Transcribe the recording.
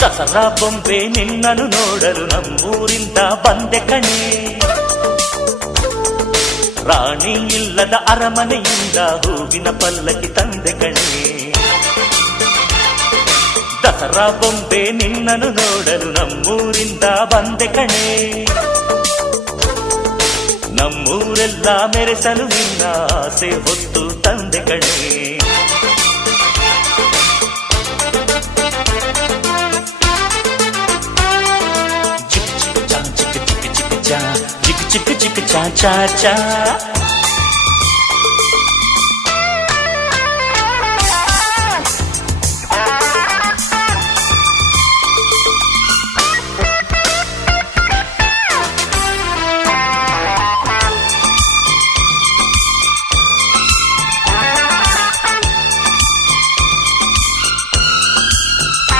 ದಸರಾ ಬೊಂಬೆ ನಿನ್ನನ್ನು ನೋಡಲು ನಮ್ಮೂರಿಂದ ಬಂದೆ ಕಣೆ. ರಾಣಿ ಇಲ್ಲದ ಅರಮನೆಯಿಂದ ಹೂವಿನ ಪಲ್ಲಕ್ಕಿ ತಂದೆ ಕಣೆ. ದಸರಾ ಬೊಂಬೆ ನಿನ್ನನ್ನು ನೋಡಲು ನಮ್ಮೂರಿಂದ ಬಂದೆ ಕಣೆ. ನಮ್ಮೂರೆಲ್ಲ ಮೆರೆಸಲು ನಿನ್ನ ಆಸೆ ಹೊತ್ತು ತಂದೆ ಕಣೆ. ಚಿಕ್ಕ ಚಿಕ್ಕ ಚಾ ಚಾ ಚಾ